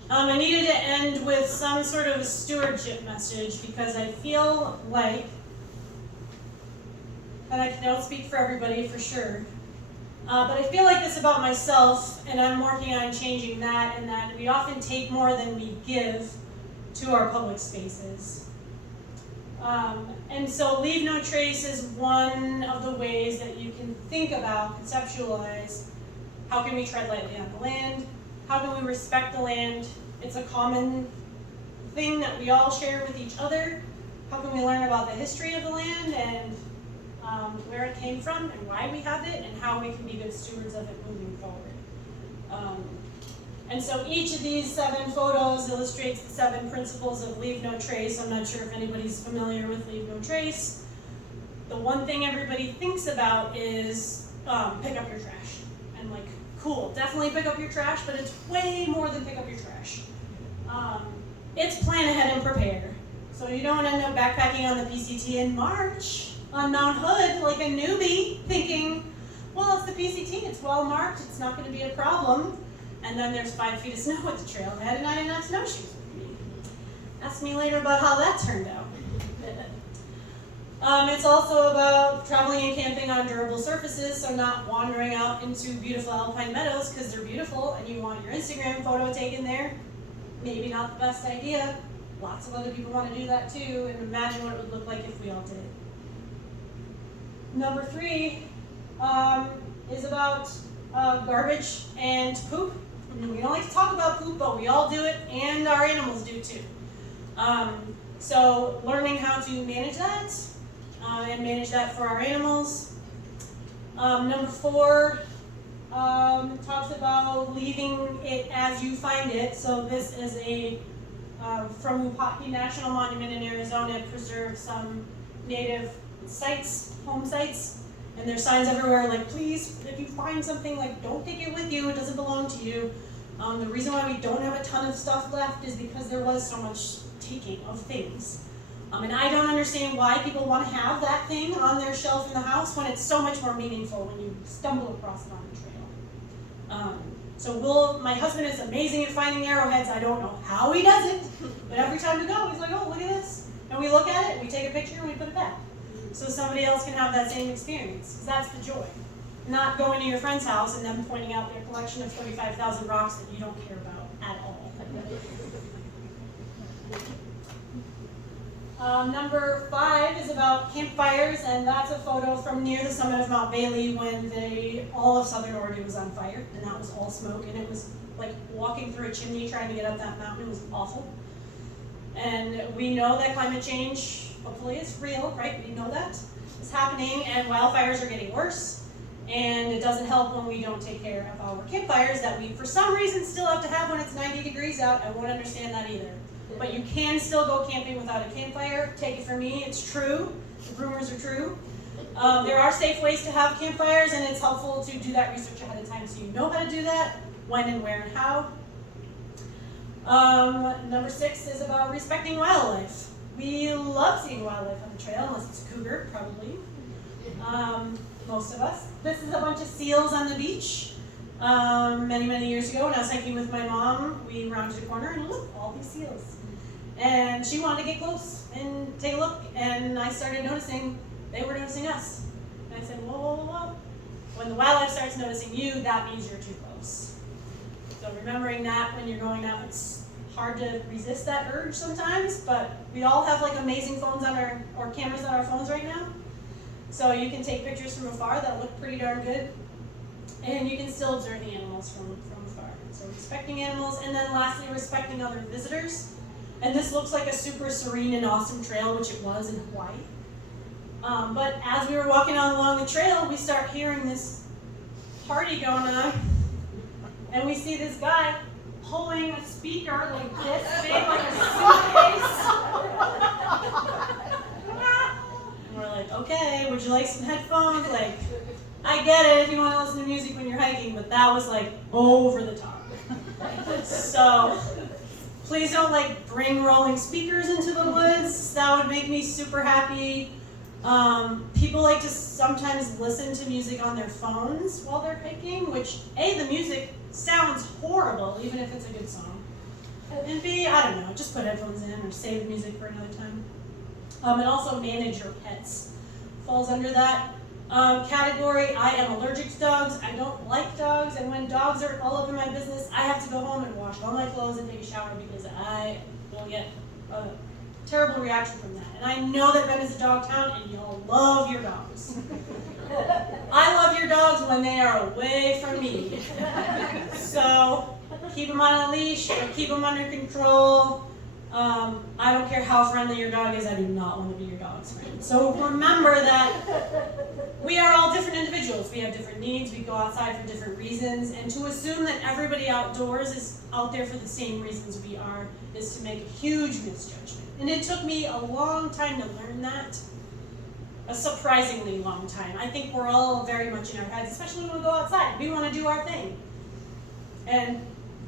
I needed to end with some sort of a stewardship message, because I feel like, and I don't speak for everybody for sure, but I feel like this about myself, and I'm working on changing that, and that we often take more than we give to our public spaces. And so leave no trace is one of the ways that you can think about, conceptualize, how can we tread lightly on the land? How can we respect the land? It's a common thing that we all share with each other. How can we learn about the history of the land? And where it came from and why we have it and how we can be good stewards of it moving forward. And so each of these 7 photos illustrates the 7 principles of leave no trace. I'm not sure if anybody's familiar with leave no trace. The one thing everybody thinks about is pick up your trash. And like, cool, definitely pick up your trash, but it's way more than pick up your trash. It's plan ahead and prepare. So you don't end up backpacking on the PCT in March on Mount Hood like a newbie thinking, well, it's the PCT, it's well marked, it's not going to be a problem. And then there's 5 feet of snow at the trailhead and I didn't have snowshoes with me. Ask me later about how that turned out. It's also about traveling and camping on durable surfaces, so not wandering out into beautiful alpine meadows because they're beautiful and you want your Instagram photo taken there. Maybe not the best idea. Lots of other people want to do that too, and imagine what it would look like if we all did it. Number 3 is about garbage and poop. We don't like to talk about poop, but we all do it, and our animals do too. So learning how to manage that, and manage that for our animals. Number 4 talks about leaving it as you find it. So this is from Upaki National Monument in Arizona. It preserves some native sites, home sites, and there's signs everywhere like, please, if you find something, like, don't take it with you, it doesn't belong to you. The reason why we don't have a ton of stuff left is because there was so much taking of things. And I don't understand why people want to have that thing on their shelf in the house when it's so much more meaningful when you stumble across it on the trail. So my husband is amazing at finding arrowheads. I don't know how he does it, but every time we go, he's like, oh, look at this. And we look at it, we take a picture, and we put it back. So somebody else can have that same experience, because that's the joy. Not going to your friend's house and them pointing out their collection of 35,000 rocks that you don't care about at all. Number 5 is about campfires, and that's a photo from near the summit of Mount Bailey when all of southern Oregon was on fire, and that was all smoke, and it was like walking through a chimney trying to get up that mountain. It was awful. And we know that climate change, hopefully, is real, right? We know that is happening, and wildfires are getting worse, and it doesn't help when we don't take care of our campfires that we, for some reason, still have to have when it's 90 degrees out. I won't understand that either. But you can still go camping without a campfire. Take it from me, it's true. The rumors are true. There are safe ways to have campfires, and it's helpful to do that research ahead of time so you know how to do that, when and where and how. Number 6 is about respecting wildlife. We love seeing wildlife on the trail, unless it's a cougar, probably. Most of us. This is a bunch of seals on the beach. Many, many years ago when I was hiking with my mom, we rounded a corner and look, all these seals. And she wanted to get close and take a look, and I started noticing they were noticing us. And I said, whoa, whoa, whoa, whoa. When the wildlife starts noticing you, that means you're too close. So remembering that when you're going out, it's hard to resist that urge sometimes, but we all have like amazing phones or cameras on our phones right now. So you can take pictures from afar that look pretty darn good. And you can still observe the animals from afar. So respecting animals, and then lastly, respecting other visitors. And this looks like a super serene and awesome trail, which it was in Hawaii. But as we were walking along the trail, we start hearing this party going on. And we see this guy pulling a speaker like this big, like a suitcase. And we're like, okay, would you like some headphones? Like, I get it if you want to listen to music when you're hiking, but that was like over the top. So please don't like bring rolling speakers into the woods. That would make me super happy. People like to sometimes listen to music on their phones while they're hiking, which A, the music sounds horrible, even if it's a good song. And B, I don't know, just put headphones in or save the music for another time. And also manage your pets. Falls under that category. I am allergic to dogs. I don't like dogs, and when dogs are all over my business, I have to go home and wash all my clothes and take a shower because I will get a terrible reaction from that. And I know that Bend is a dog town, and y'all love your dogs. I love your dogs when they are away from me. So keep them on a leash or keep them under control. I don't care how friendly your dog is, I do not want to be your dog's friend. So remember that we are all different individuals. We have different needs, we go outside for different reasons, and to assume that everybody outdoors is out there for the same reasons we are is to make a huge misjudgment. And it took me a long time to learn that. A surprisingly long time. I think we're all very much in our heads, especially when we go outside. We want to do our thing. And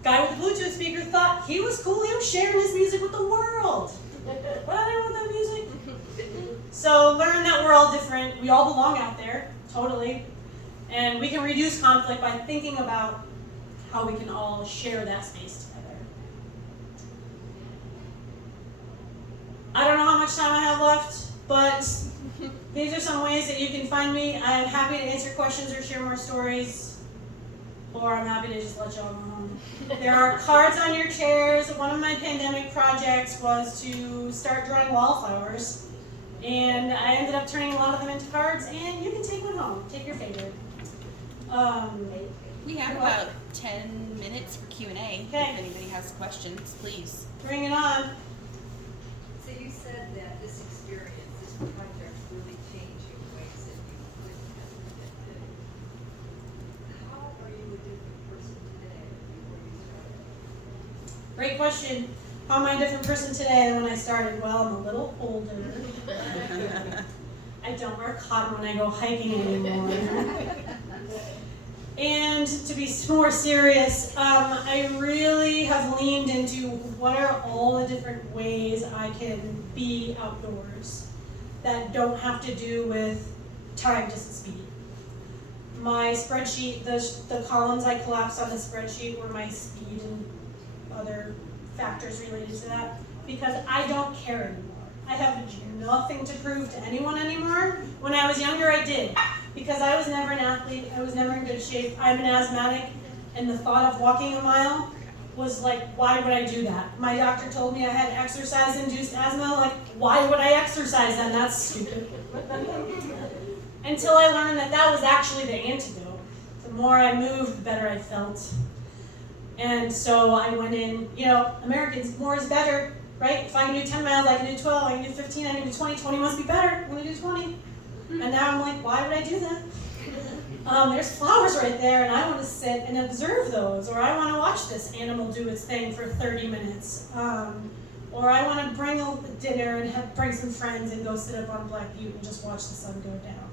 guy with the Bluetooth speaker thought he was cool. He was sharing his music with the world. What do I want that music? So learn that we're all different. We all belong out there, totally. And we can reduce conflict by thinking about how we can all share that space together. I don't know how much time I have left, but these are some ways that you can find me. I am happy to answer questions or share more stories, or I'm happy to just let y'all go home. There are cards on your chairs. One of my pandemic projects was to start drawing wallflowers, and I ended up turning a lot of them into cards, and you can take one home. Take your favorite. We have about 10 minutes for Q&A. Okay. If anybody has questions, please. Bring it on. So you said that this experience, this project really changed you in ways that you wouldn't have predicted. How are you a different person today before you started? Great question. How am I a different person today than when I started? Well, I'm a little older. I don't wear cotton when I go hiking anymore. And to be more serious, I really have leaned into what are all the different ways I can be outdoors that don't have to do with time, distance, speed. My spreadsheet, the columns I collapsed on the spreadsheet were my speed and other factors related to that, because I don't care anymore. I have nothing to prove to anyone anymore. When I was younger, I did. Because I was never an athlete, I was never in good shape. I'm an asthmatic, and the thought of walking a mile was like, why would I do that? My doctor told me I had exercise-induced asthma, like, why would I exercise then? That's stupid. Until I learned that that was actually the antidote. The more I moved, the better I felt. And so I went in, Americans, more is better, right? If I can do 10 miles, I can do 12, I can do 15, I can do 20. 20 must be better, I'm gonna do 20. And now I'm like, why would I do that? There's flowers right there, and I want to sit and observe those, or I want to watch this animal do its thing for 30 minutes, or I want to bring a dinner and bring some friends and go sit up on Black Butte and just watch the sun go down.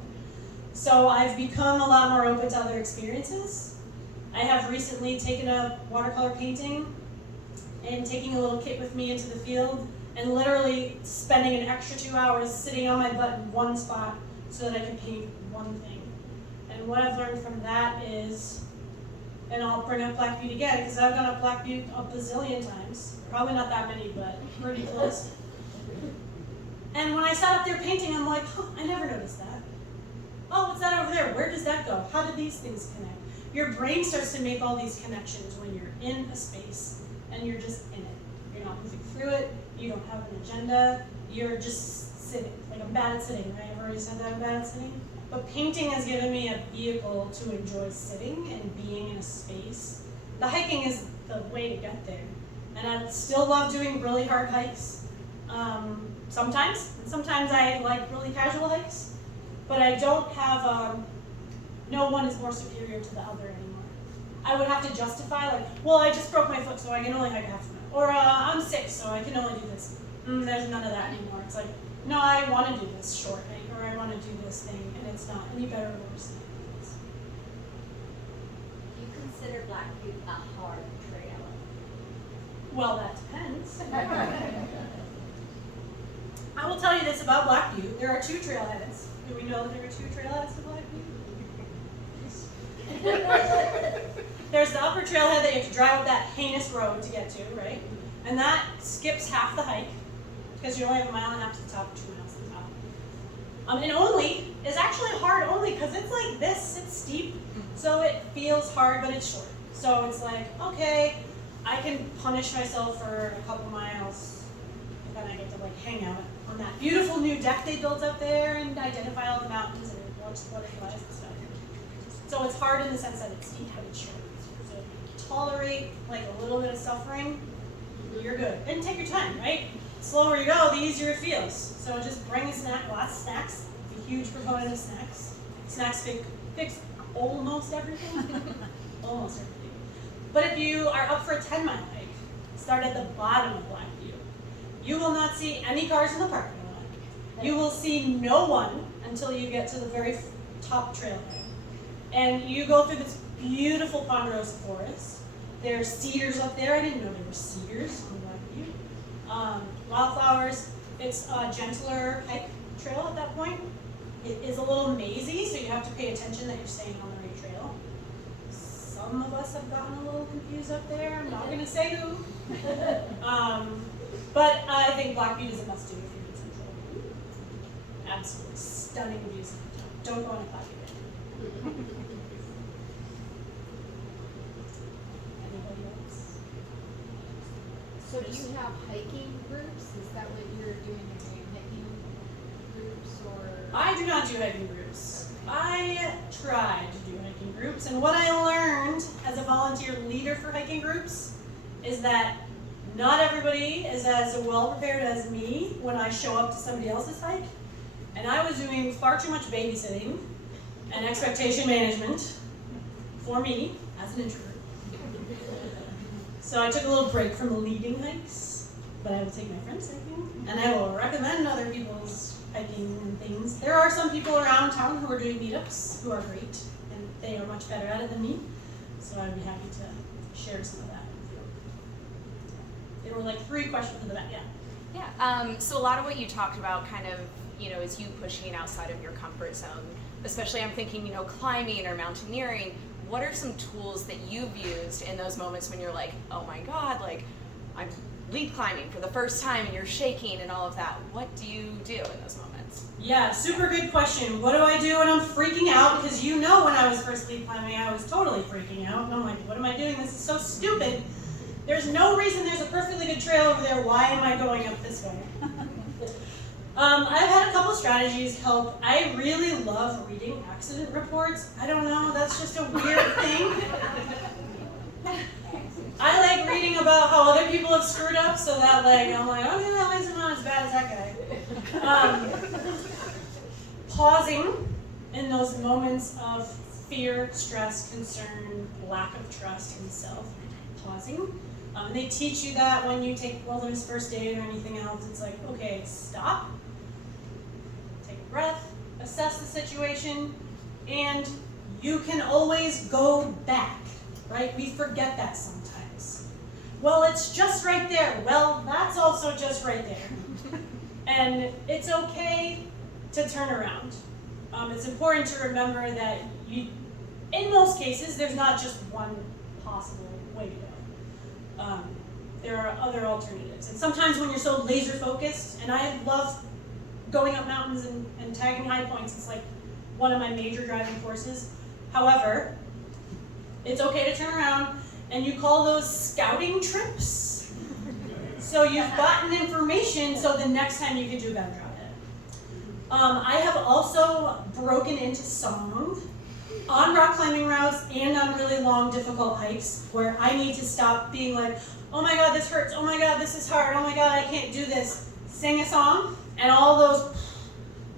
So I've become a lot more open to other experiences. I have recently taken up watercolor painting and taking a little kit with me into the field and literally spending an extra 2 hours sitting on my butt in one spot so that I can paint one thing. And what I've learned from that is, and I'll bring up Black Butte again, because I've gone up Black Butte a bazillion times. Probably not that many, but pretty close. And when I sat up there painting, I'm like, I never noticed that. Oh, what's that over there? Where does that go? How did these things connect? Your brain starts to make all these connections when you're in a space and you're just in it. You're not moving through it, you don't have an agenda, you're just sitting. Like, I'm bad at sitting, right? I've already said that I'm bad at sitting. But painting has given me a vehicle to enjoy sitting and being in a space. The hiking is the way to get there. And I still love doing really hard hikes. Sometimes. And sometimes I like really casual hikes. But I don't have, no one is more superior to the other anymore. I would have to justify, like, well, I just broke my foot, so I can only hike half a mile. Or I'm sick, so I can only do this. There's none of that anymore. It's like, no, I want to do this short hike, or I want to do this thing, and it's not any better or worse than it is. Do you consider Black Butte a hard trail? Well, that depends. I will tell you this about Black Butte. There are two trailheads. Do we know that there are two trailheads to Black Butte? There's the upper trailhead that you have to drive up that heinous road to get to, right? And that skips half the hike, because you only have 1.5 miles to the top, 2 miles to the top. And only is actually hard only because it's like this, it's steep, so it feels hard, but it's short. So it's like, okay, I can punish myself for a couple miles, and then I get to like hang out on that beautiful new deck they built up there and identify all the mountains and watch the butterflies and stuff. So it's hard in the sense that it's steep, but it's short. So if you tolerate like a little bit of suffering, you you're good. And take your time, right? The slower you go, the easier it feels. So just bring a snack, lots of snacks. I'm a huge proponent of snacks. Snacks fix almost everything. Almost everything. But if you are up for a 10-mile hike, start at the bottom of Blackview. You will not see any cars in the parking lot. You will see no one until you get to the very top trailhead. And you go through this beautiful ponderosa forest. There's cedars up there. I didn't know there were cedars on Blackview. Wildflowers. It's a gentler hike trail at that point. It is a little mazy, so you have to pay attention that you're staying on the right trail. Some of us have gotten a little confused up there. I'm not going to say who. But I think Blackview is a must-do if you're in Central. Absolutely stunning views. Don't go on a cloudy day. Anybody else? So do you have hiking groups? Is that what you're doing? Are you hiking groups or? I do not do hiking groups. I tried to do hiking groups, and what I learned as a volunteer leader for hiking groups is that not everybody is as well prepared as me when I show up to somebody else's hike. And I was doing far too much babysitting and expectation management for me as an introvert. So I took a little break from leading hikes, but I will take my friends hiking, and I will recommend other people's hiking and things. There are some people around town who are doing meetups who are great, and they are much better at it than me. So I'd be happy to share some of that with you. There were like 3 questions in the back, yeah. Yeah, so a lot of what you talked about kind of, is you pushing outside of your comfort zone. Especially I'm thinking, climbing or mountaineering. What are some tools that you've used in those moments when you're like, oh my God, like I'm lead climbing for the first time and you're shaking and all of that? What do you do in those moments? Yeah, super good question. What do I do when I'm freaking out? Because when I was first lead climbing, I was totally freaking out. And I'm like, what am I doing? This is so stupid. There's no reason there's a perfectly good trail over there. Why am I going up this way? I've had a couple strategies help. I really love reading accident reports. I don't know, that's just a weird thing. I like reading about how other people have screwed up, so that I'm like, okay, that leg's not as bad as that guy. Pausing in those moments of fear, stress, concern, lack of trust in self. Pausing. And they teach you that when you take wilderness first aid or anything else. It's like, okay, stop, take a breath, assess the situation, and you can always go back, right? We forget that sometimes. Well, it's just right there. Well, that's also just right there. And it's okay to turn around. It's important to remember that in most cases, there's not just one possible way to go. There are other alternatives. And sometimes when you're so laser focused, and I love going up mountains and tagging high points, it's like one of my major driving forces. However, it's okay to turn around and you call those scouting trips. So you've gotten information so the next time you can do a better job at it. I have also broken into song on rock climbing routes and on really long, difficult hikes where I need to stop being like, oh my God, this hurts. Oh my God, this is hard. Oh my God, I can't do this. Sing a song, and all those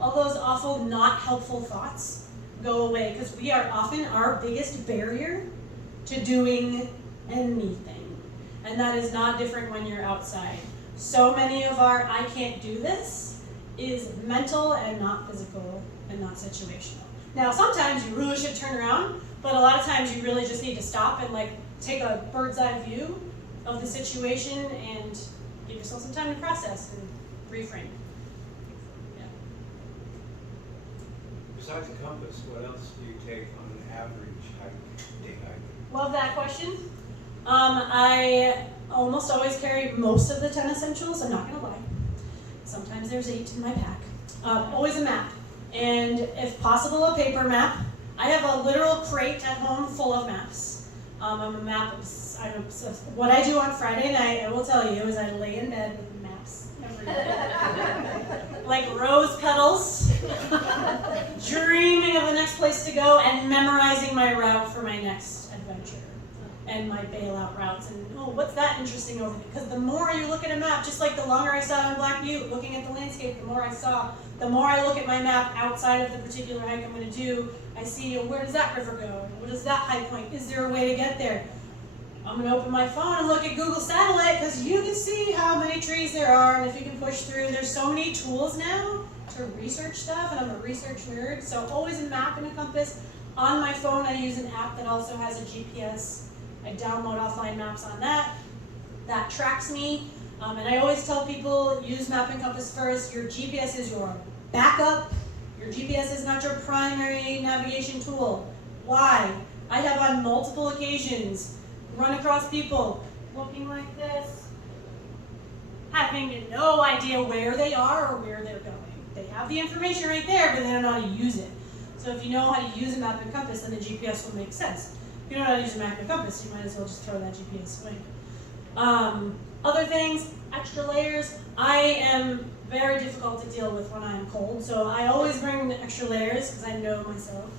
awful, not helpful thoughts go away, because we are often our biggest barrier to doing anything. And that is not different when you're outside. So many of our I can't do this is mental and not physical and not situational. Now, sometimes you really should turn around, but a lot of times you really just need to stop and take a bird's eye view of the situation and give yourself some time to process and reframe. Yeah. Besides the compass, what else do you take on an average day hike? Love that question. I almost always carry most of the 10 essentials, I'm not going to lie. Sometimes there's 8 in my pack. Always a map. And if possible, a paper map. I have a literal crate at home full of maps. I'm obsessed. What I do on Friday night, I will tell you, is I lay in bed with maps every day. Like rose petals, dreaming of the next place to go and memorizing my route for my next adventure. and my bailout routes, and oh, what's that interesting over there? Because the more you look at a map, just like the longer I sat on Black Butte looking at the landscape, the more I saw, the more I look at my map outside of the particular hike I'm going to do, I see, where does that river go? What is that high point? Is there a way to get there? I'm going to open my phone and look at Google Satellite, because you can see how many trees there are, and if you can push through. There's so many tools now to research stuff, and I'm a research nerd, so always a map and a compass. On my phone, I use an app that also has a GPS. I download offline maps on that. That tracks me. And I always tell people, use map and compass first. Your GPS is your backup. Your GPS is not your primary navigation tool. Why? I have on multiple occasions run across people looking like this, having no idea where they are or where they're going. They have the information right there, but they don't know how to use it. So if you know how to use a map and compass, then the GPS will make sense. If you don't know how to use a map and compass, you might as well just throw that GPS away. Other things, extra layers. I am very difficult to deal with when I'm cold, so I always bring extra layers because I know myself.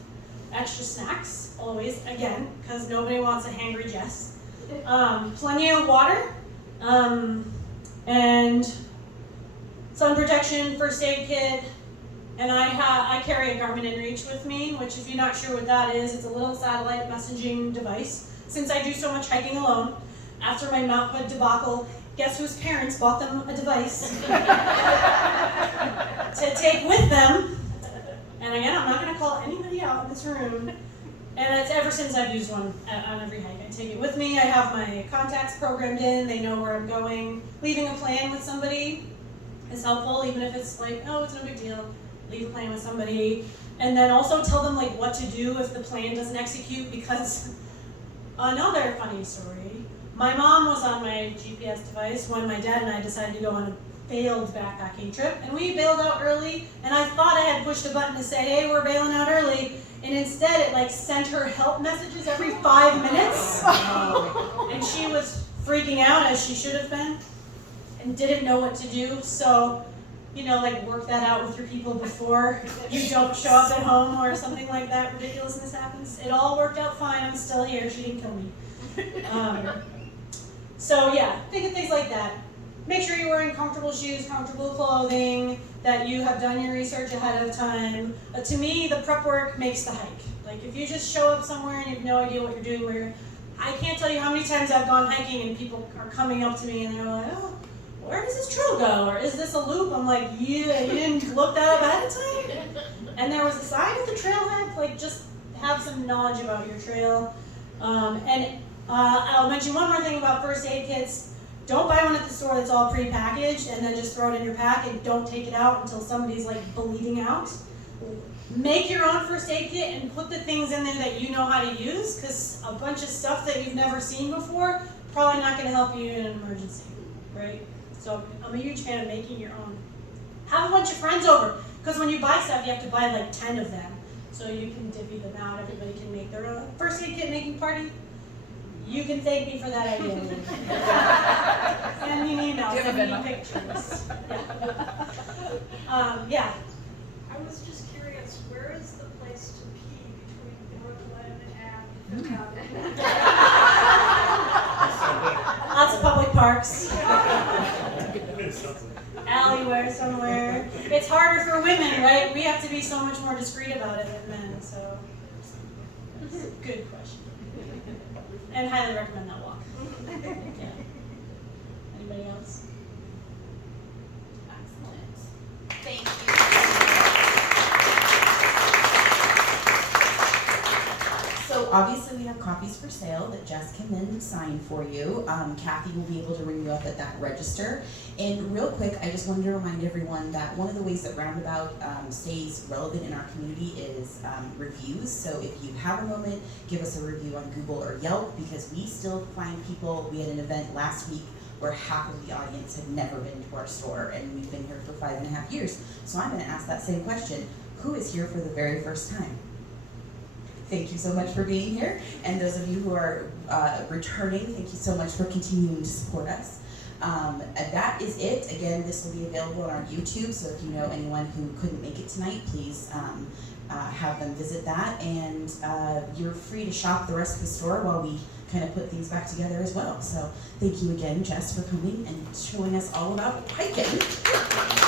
Extra snacks, always, again, because nobody wants a hangry Jess. Plenty of water, and sun protection, first aid kit, and I carry a Garmin InReach with me, which if you're not sure what that is, it's a little satellite messaging device. Since I do so much hiking alone, after my Mount Hood debacle, guess whose parents bought them a device to take with them? And again, I'm not going to call anybody out in this room. And it's ever since I've used one on every hike. I take it with me. I have my contacts programmed in. They know where I'm going. Leaving a plan with somebody is helpful, even if it's like, oh, it's no big deal. Leave a plan with somebody. And then also tell them like what to do if the plan doesn't execute, because another funny story. My mom was on my GPS device when my dad and I decided to go on a failed backpacking trip, and we bailed out early, and I thought I had pushed a button to say, hey, we're bailing out early, and instead it like sent her help messages every 5 minutes, and she was freaking out, as she should have been, and didn't know what to do. So, you know, like work that out with your people before you don't show up at home or something like that ridiculousness happens. It all worked out fine. I'm still here. She didn't kill me. So yeah, think of things like that. Make sure you're wearing comfortable shoes, comfortable clothing, that you have done your research ahead of time. To me, the prep work makes the hike. Like if you just show up somewhere and you have no idea what you're doing, I can't tell you how many times I've gone hiking and people are coming up to me and they're like, oh, where does this trail go? Or is this a loop? I'm like, yeah, you didn't look that up ahead of time? And there was a sign at the trailhead, like just have some knowledge about your trail. I'll mention one more thing about first aid kits. Don't buy one at the store that's all pre-packaged and then just throw it in your pack and don't take it out until somebody's like bleeding out. Make your own first aid kit and put the things in there that you know how to use, because a bunch of stuff that you've never seen before probably not going to help you in an emergency, right? So I'm a huge fan of making your own. Have a bunch of friends over, because when you buy stuff you have to buy like 10 of them, so you can divvy them out. Everybody can make their own first aid kit making party. You can thank me for that idea. Send me an email, send me pictures. Yeah. I was just curious, where is the place to pee between Brooklyn and Lots of public parks. Alleyway somewhere. It's harder for women, right? We have to be so much more discreet about it than men, so. Good question. And highly recommend that walk. Yeah. Anybody else? Excellent. Thank you. So obviously we have copies for sale that Jess can then sign for you. Kathy will be able to ring you up at that register. And real quick, I just wanted to remind everyone that one of the ways that Roundabout stays relevant in our community is reviews. So if you have a moment, give us a review on Google or Yelp, because we still find people. We had an event last week where half of the audience had never been to our store, and we've been here for 5.5 years. So I'm going to ask that same question. Who is here for the very first time? Thank you so much for being here. And those of you who are returning, thank you so much for continuing to support us. And that is it. Again, this will be available on our YouTube, so if you know anyone who couldn't make it tonight, please have them visit that. And you're free to shop the rest of the store while we kind of put things back together as well. So thank you again, Jess, for coming and showing us all about hiking.